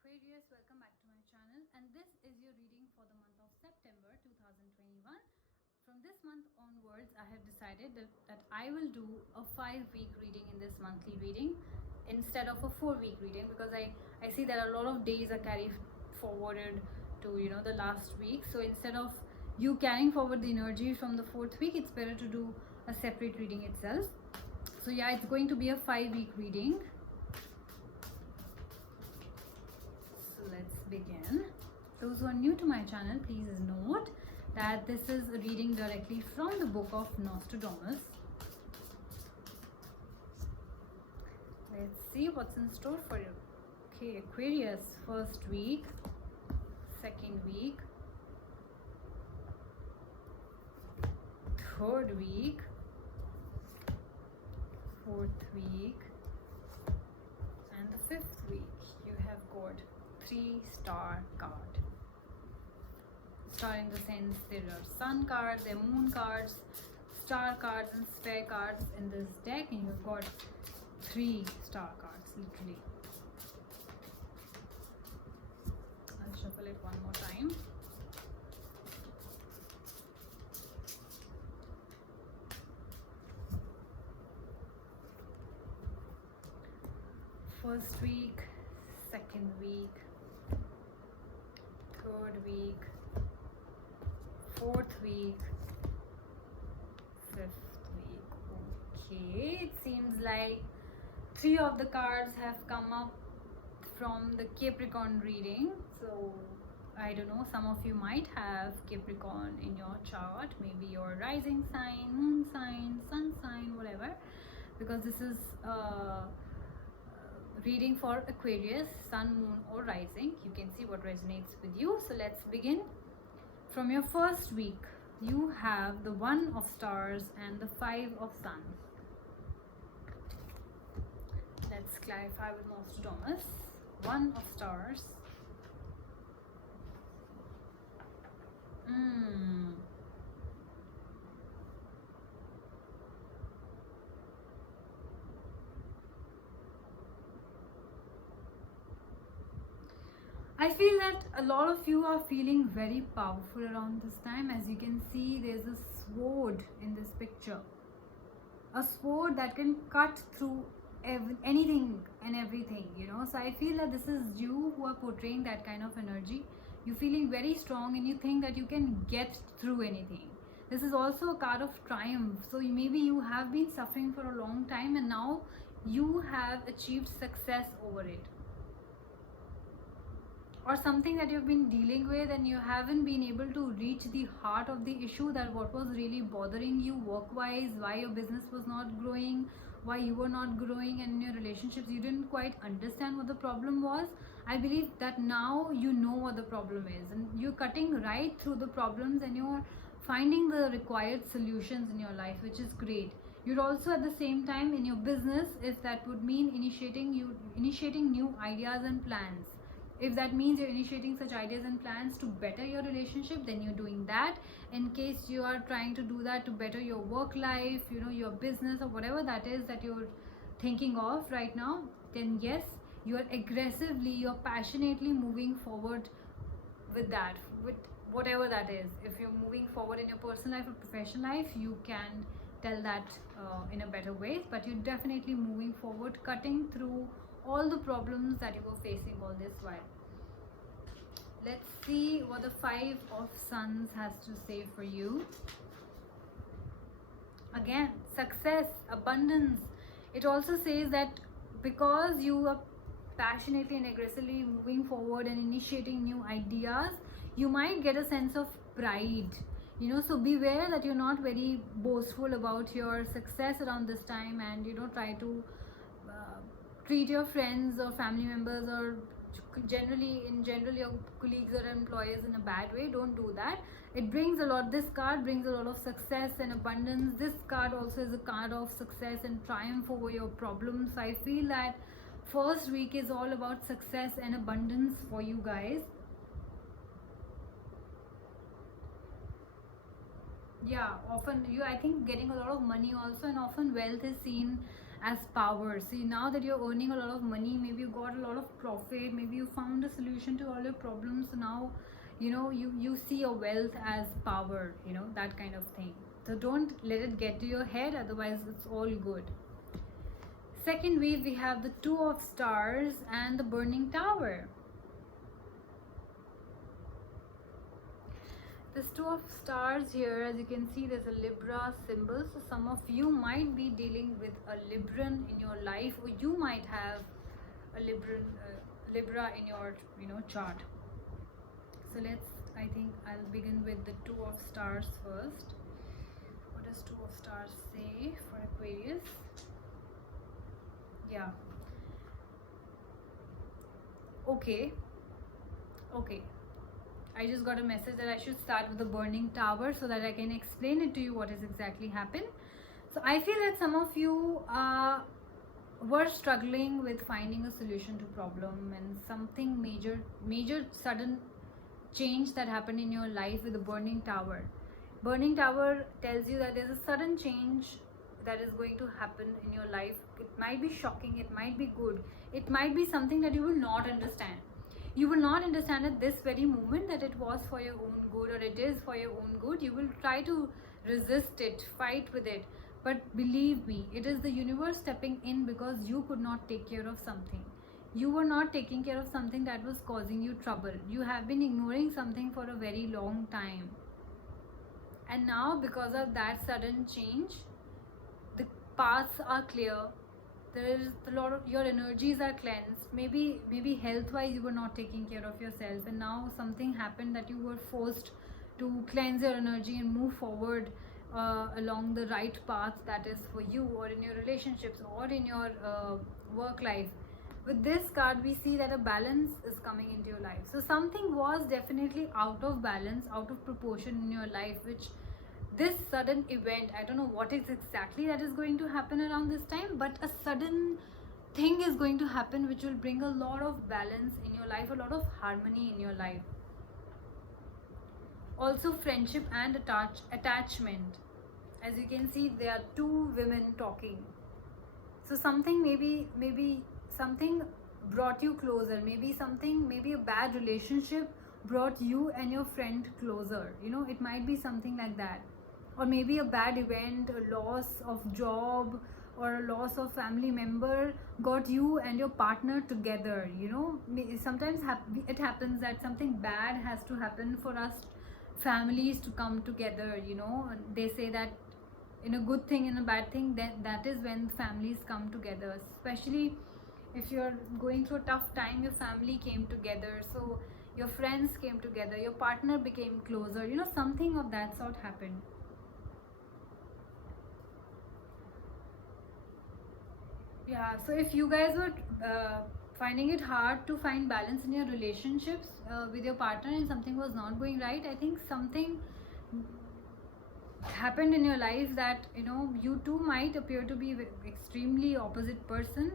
Aquarius, welcome back to my channel, and this is your reading for the month of September 2021. From this month onwards, I have decided that I will do a 5-week reading in this monthly reading instead of a 4-week reading, because I see that a lot of days are carried forwarded to the last week. So instead of you carrying forward the energy from the 4th week, it's better to do a separate reading itself. So yeah, it's going to be a 5-week reading. So let's begin. Those who are new to my channel, please note that this is a reading directly from the book of Nostradamus. Let's see what's in store for you. Okay, Aquarius, first week, second week, third week, fourth week, and the 5th week. You have got 3-star card. Star in the sense there are sun cards, there are moon cards, star cards and spare cards in this deck, and you've got 3-star cards literally. I'll shuffle it one more time. First week, second week, third week, fourth week, 5th week. Okay, it seems like 3 of the cards have come up from the Capricorn reading. So I don't know, some of you might have Capricorn in your chart, maybe your rising sign, moon sign, sun sign, whatever, because this is reading for Aquarius, sun, moon or rising. You can see what resonates with you. So let's begin. From your first week, you have the 1 of stars and the 5 of suns. Let's clarify with Nostradamus. 1 of stars. I feel that a lot of you are feeling very powerful around this time. As you can see, there's a sword in this picture. A sword that can cut through anything and everything, So I feel that this is you who are portraying that kind of energy. You're feeling very strong and you think that you can get through anything. This is also a card of triumph. So maybe you have been suffering for a long time and now you have achieved success over it. Or something that you've been dealing with and you haven't been able to reach the heart of the issue, that what was really bothering you work wise, why your business was not growing, why you were not growing, and in your relationships you didn't quite understand what the problem was. I believe that now you know what the problem is and you're cutting right through the problems and you're finding the required solutions in your life, which is great. You're also at the same time in your business, if that would mean initiating new ideas and plans. If that means you're initiating such ideas and plans to better your relationship, then you're doing that. In case you are trying to do that to better your work life, your business or whatever that is that you're thinking of right now, then yes, you're passionately moving forward with that, with whatever that is. If you're moving forward in your personal life or professional life, you can tell that in a better way, but you're definitely moving forward, cutting through all the problems that you were facing all this while. Let's see what the 5 of Suns has to say for you. Again, success, abundance. It also says that because you are passionately and aggressively moving forward and initiating new ideas, you might get a sense of pride. So beware that you're not very boastful about your success around this time, and try to treat your friends or family members or generally your colleagues or employers in a bad way. Don't do that. It brings a lot, this card brings a lot of success and abundance. This card also is a card of success and triumph over your problems. I feel that first week is all about success and abundance for you guys. Yeah, often I think getting a lot of money also, and often wealth is seen as power. So now that you're earning a lot of money, maybe you got a lot of profit, maybe you found a solution to all your problems, so now you see your wealth as power, that kind of thing. So don't let it get to your head, otherwise it's all good. Second wave, we have the Two of Stars and the Burning Tower. This Two of Stars here, as you can see, there's a Libra symbol. So some of you might be dealing with a Libran in your life, or you might have a Libra in your chart. So I think I'll begin with the Two of Stars first. What does Two of Stars say for Aquarius? Yeah. Okay. I just got a message that I should start with the Burning Tower so that I can explain it to you what has exactly happened. So I feel that some of you were struggling with finding a solution to problem, and something major sudden change that happened in your life with the Burning Tower. Burning Tower tells you that there's a sudden change that is going to happen in your life. It might be shocking, it might be good, it might be something that you will not understand. You will not understand at this very moment that it was for your own good, or it is for your own good. You will try to resist it, fight with it, but believe me, it is the universe stepping in because you could not take care of something. You were not taking care of something that was causing you trouble. You have been ignoring something for a very long time, and now because of that sudden change, the paths are clear. There is a lot of your energies are cleansed. Maybe health wise you were not taking care of yourself, and now something happened that you were forced to cleanse your energy and move forward along the right path that is for you, or in your relationships, or in your work life. With this card, we see that a balance is coming into your life. So something was definitely out of balance, out of proportion in your life, which this sudden event, I don't know what is exactly that is going to happen around this time, but a sudden thing is going to happen which will bring a lot of balance in your life, a lot of harmony in your life. Also friendship and attachment. As you can see, there are two women talking. So something maybe something brought you closer, maybe a bad relationship brought you and your friend closer. It might be something like that. Or maybe a bad event, a loss of job, or a loss of family member got you and your partner together. Sometimes it happens that something bad has to happen for us families to come together. They say that in a good thing, in a bad thing, that is when families come together. Especially if you're going through a tough time, your family came together, so your friends came together, your partner became closer. Something of that sort happened. Yeah, so if you guys were finding it hard to find balance in your relationships with your partner, and something was not going right, I think something happened in your life that you two might appear to be extremely opposite person,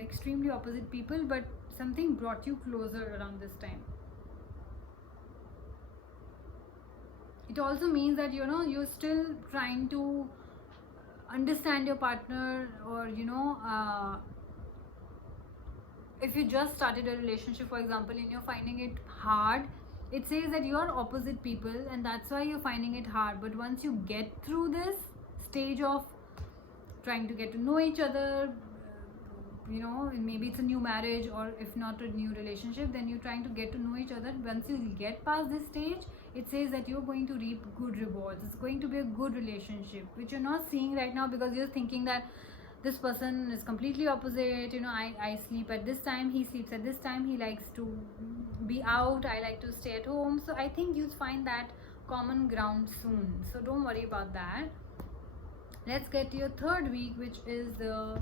extremely opposite people, but something brought you closer around this time. It also means that you're still trying to understand your partner, or if you just started a relationship, for example, and you're finding it hard, it says that you are opposite people and that's why you're finding it hard. But once you get through this stage of trying to get to know each other, maybe it's a new marriage, or if not a new relationship, then you're trying to get to know each other. Once you get past this stage, it says that you're going to reap good rewards. It's going to be a good relationship, which you're not seeing right now because you're thinking that this person is completely opposite. I sleep at this time, he sleeps at this time, he likes to be out, I like to stay at home. So I think you'll find that common ground soon, so don't worry about that. Let's get to your third week, which is the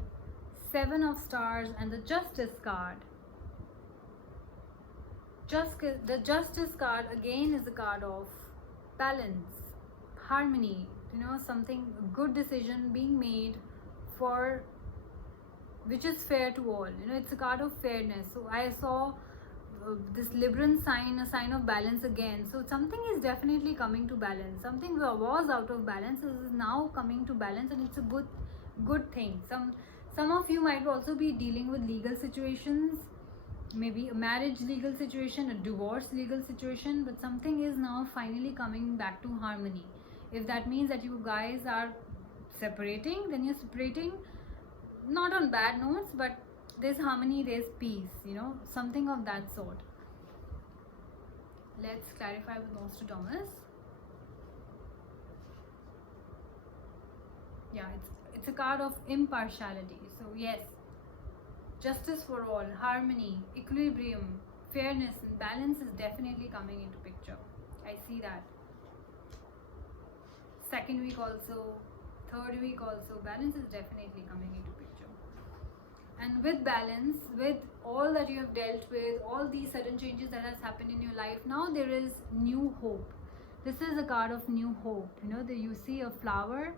Seven of Stars and the Justice card. The Justice card again is a card of balance, harmony, something, good decision being made for which is fair to all. It's a card of fairness. So I saw this Libran sign, a sign of balance again. So something is definitely coming to balance. Something that was out of balance is now coming to balance, and it's a good good thing. Some of you might also be dealing with legal situations, maybe a marriage legal situation, a divorce legal situation, but something is now finally coming back to harmony. If that means that you guys are separating, then you're separating not on bad notes, but there's harmony, there's peace, you know, something of that sort. Let's clarify with Nostradamus. Yeah, it's a card of impartiality. So yes, justice for all, harmony, equilibrium, fairness and balance is definitely coming into picture. I see that. Second week also, third week also, balance is definitely coming into picture. And with balance, with all that you have dealt with, all these sudden changes that has happened in your life, now there is new hope. This is a card of new hope. You know, you see a flower.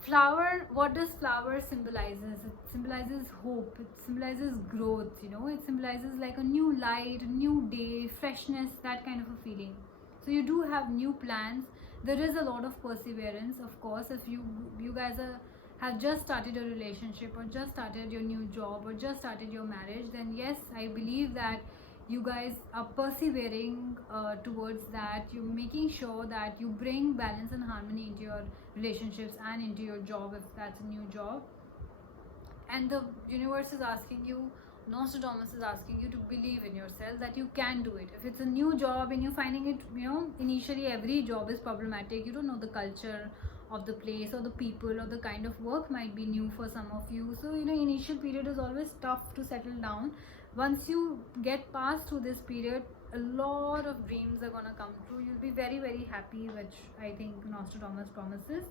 Flower, what does flower symbolizes? It symbolizes hope, it symbolizes growth, you know, it symbolizes like a new light, a new day, freshness, that kind of a feeling. So you do have new plans. There is a lot of perseverance, of course. If you guys have just started a relationship, or just started your new job, or just started your marriage, then yes, I believe that you guys are persevering towards that. You're making sure that you bring balance and harmony into your relationships and into your job, if that's a new job. And the universe is asking you, Nostradamus is asking you to believe in yourself, that you can do it. If it's a new job and you're finding it, you know, initially every job is problematic, you don't know the culture of the place or the people, or the kind of work might be new for some of you. So, you know, initial period is always tough to settle down. Once you get past through this period, a lot of dreams are gonna come true. You'll be very, very happy, which I think Nostradamus promises.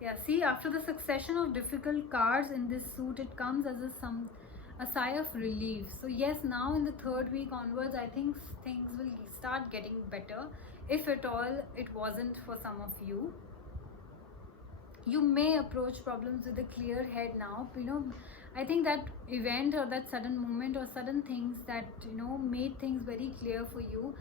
Yeah, see, after the succession of difficult cards in this suit, it comes as a sigh of relief. So yes, now in the third week onwards, I think things will start getting better. If at all it wasn't for some of you, you may approach problems with a clear head now. You know, I think that event or that sudden moment or sudden things that, you know, made things very clear for you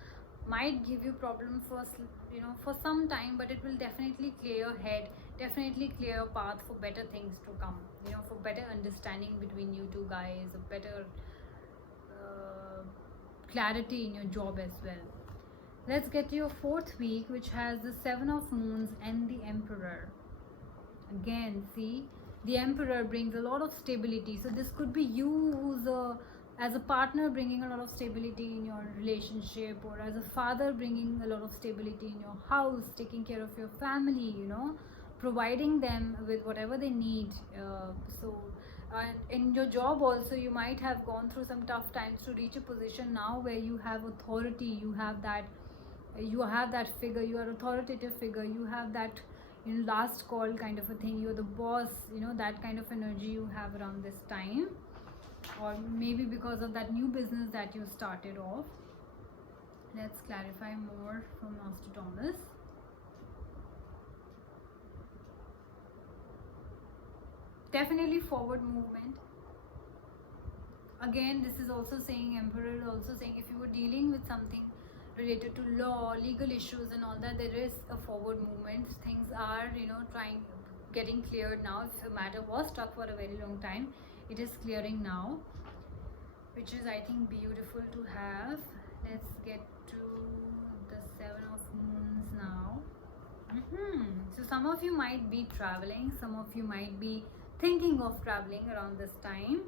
might give you problem for, you know, for some time, but it will definitely clear your head, definitely clear your path for better things to come, you know, for better understanding between you two guys, a better clarity in your job as well. Let's get to your fourth week, which has the Seven of Moons and the Emperor. Again, see, the Emperor brings a lot of stability. So this could be you who's as a partner bringing a lot of stability in your relationship, or as a father bringing a lot of stability in your house, taking care of your family, you know, providing them with whatever they need. And in your job also, you might have gone through some tough times to reach a position now where you have authority, you have that figure, you are authoritative figure, you have that, you know, last call kind of a thing, you're the boss, you know, that kind of energy you have around this time. Or maybe because of that new business that you started off. Let's clarify more from Nostradamus. Definitely forward movement. Again, this is also saying, Emperor is also saying, if you were dealing with something related to law, legal issues and all that, there is a forward movement. Things are, you know, getting cleared now. If the matter was stuck for a very long time, it is clearing now, which is, I think, beautiful to have. Let's get to the Seven of Moons now. So some of you might be traveling, some of you might be thinking of traveling around this time.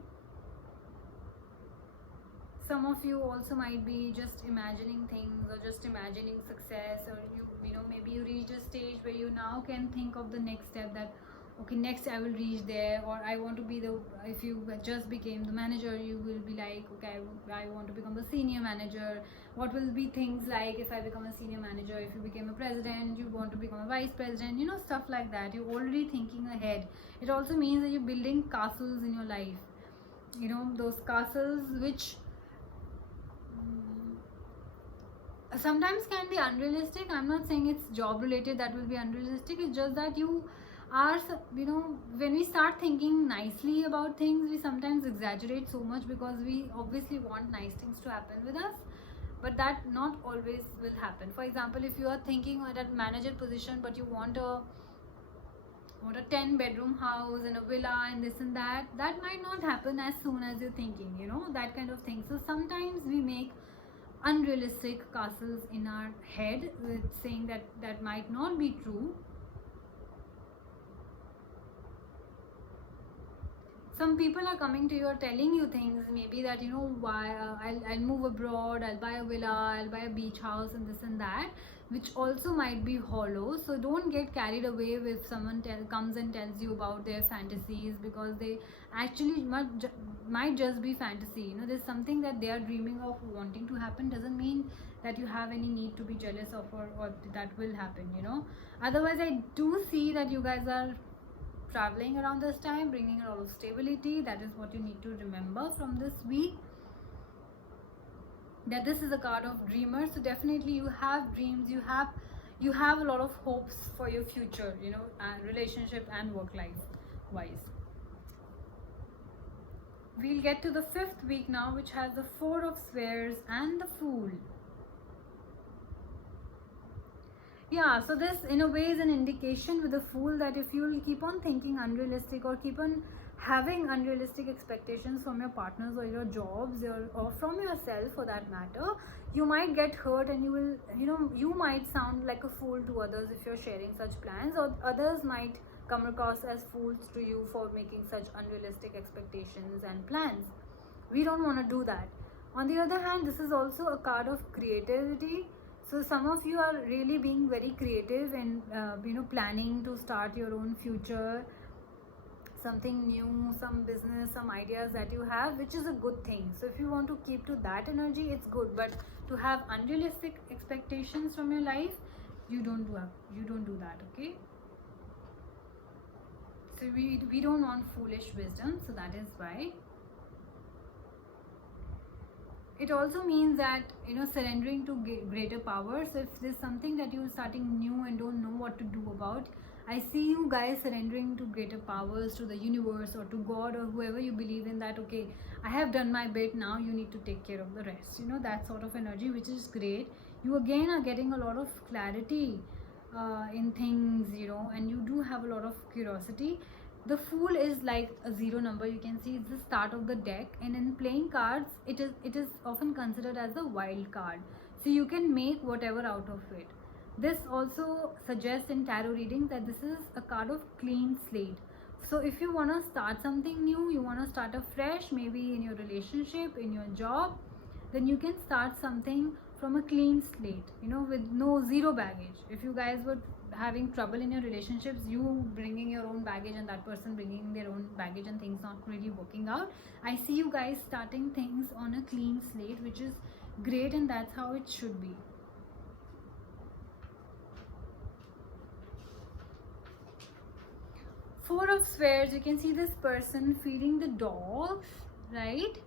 Some of you also might be just imagining things, or just imagining success, or you know, maybe you reach a stage where you now can think of the next step, that okay, next I will reach there, or I want to be if you just became the manager, you will be like, okay, I want to become a senior manager. What will be things like if I become a senior manager? If you became a president, you want to become a vice president, you know, stuff like that. You're already thinking ahead. It also means that you're building castles in your life, you know, those castles which sometimes can be unrealistic. I'm not saying it's job related that will be unrealistic. It's just that you are, you know, when we start thinking nicely about things, we sometimes exaggerate so much, because we obviously want nice things to happen with us, but that not always will happen. For example, if you are thinking at a manager position, but you want a or a 10-bedroom house and a villa and this and that. That might not happen as soon as you're thinking, you know, that kind of thing. So sometimes we make unrealistic castles in our head with saying that that might not be true. Some people are coming to you or telling you things, maybe that, you know, why I'll move abroad, I'll buy a villa, I'll buy a beach house and this and that, which also might be hollow. So don't get carried away if someone comes and tells you about their fantasies, because they actually might just be fantasy. You know, there's something that they are dreaming of wanting to happen, doesn't mean that you have any need to be jealous of, or that will happen, you know. Otherwise, I do see that you guys are traveling around this time, bringing a lot of stability. That is what you need to remember from this week, that this is a card of dreamer. So definitely you have dreams, you have a lot of hopes for your future, you know, relationship and work life wise. We'll get to the 5th week now, which has the 4 of Spheres and the Fool. Yeah, so this in a way is an indication with the Fool that if you will keep on thinking unrealistic or keep on having unrealistic expectations from your partners or your jobs, or from yourself for that matter, you might get hurt, and you will, you know, you might sound like a fool to others if you're sharing such plans, or others might come across as fools to you for making such unrealistic expectations and plans. We don't want to do that. On the other hand, this is also a card of creativity. So some of you are really being very creative and you know, planning to start your own future, something new, some business, some ideas that you have, which is a good thing. So if you want to keep to that energy, it's good. But to have unrealistic expectations from your life, you don't do that, okay? So we don't want foolish wisdom, so that is why. It also means that, you know, surrendering to greater power. So if there's something that you're starting new and don't know what to do about, I see you guys surrendering to greater powers, to the universe or to God or whoever you believe in, that okay, I have done my bit, now you need to take care of the rest. You know, that sort of energy, which is great. You again are getting a lot of clarity in things, you know, and you do have a lot of curiosity. The Fool is like a 0 number. You can see it's the start of the deck, and in playing cards, it is often considered as the wild card. So you can make whatever out of it. This also suggests in tarot readings that this is a card of clean slate. So if you want to start something new, you want to start afresh, maybe in your relationship, in your job, then you can start something from a clean slate, you know, with zero baggage. If you guys were having trouble in your relationships, you bringing your own baggage and that person bringing their own baggage and things not really working out, I see you guys starting things on a clean slate, which is great, and that's how it should be. Four of Spheres, you can see this person feeding the dogs, right?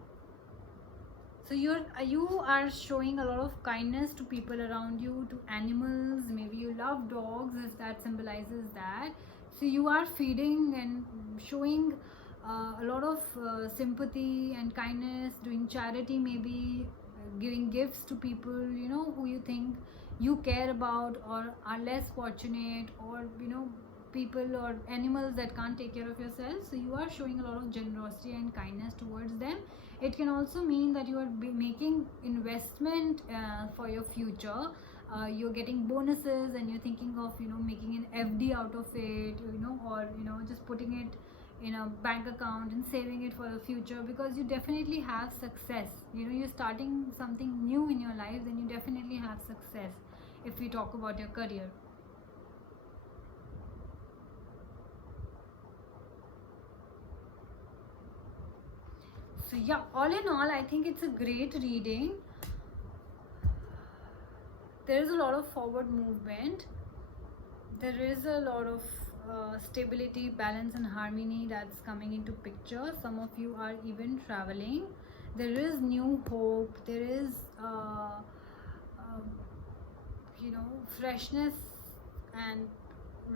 So you are showing a lot of kindness to people around you, to animals. Maybe you love dogs, if that symbolizes that. So you are feeding and showing a lot of sympathy and kindness, doing charity, maybe giving gifts to people, you know, who you think you care about or are less fortunate, or you know, people or animals that can't take care of yourself. So you are showing a lot of generosity and kindness towards them. It can also mean that you are making investment for your future. You're getting bonuses and you're thinking of, you know, making an FD out of it, you know, or you know, just putting it in a bank account and saving it for the future, because you definitely have success. You know, you're starting something new in your life, then you definitely have success if we talk about your career. So yeah, all in all, I think it's a great reading. There is a lot of forward movement. There is a lot of stability, balance and harmony that's coming into picture. Some of you are even traveling. There is new hope. There is you know, freshness, and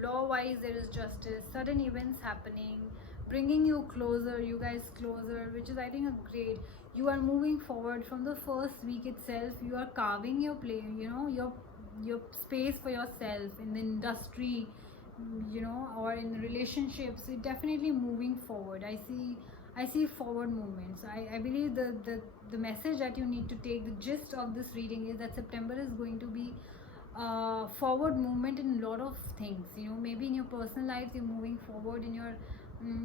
law-wise there is justice. Sudden events happening, bringing you closer, you guys closer, which is I think a great. You are moving forward from the first week itself. You are carving your play, you know, your space for yourself in the industry, or in relationships, it definitely moving forward. I see forward movements. I believe the message that you need to take, the gist of this reading, is that September is going to be forward movement in a lot of things. Maybe in your personal life you're moving forward, in your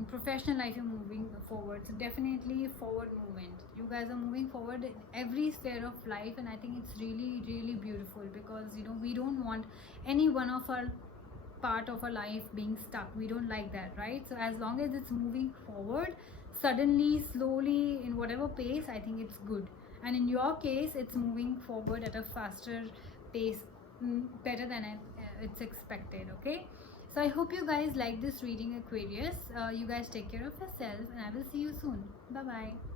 professional life you're moving forward. So definitely forward movement. You guys are moving forward in every sphere of life, and I think it's really really beautiful, because we don't want any one of our part of our life being stuck. We don't like that, right? So as long as it's moving forward, suddenly, slowly, in whatever pace, I think it's good. And in your case, it's moving forward at a faster pace, better than it's expected. Okay, so I hope you guys like this reading, Aquarius. You guys take care of yourself, and I will see you soon. Bye bye.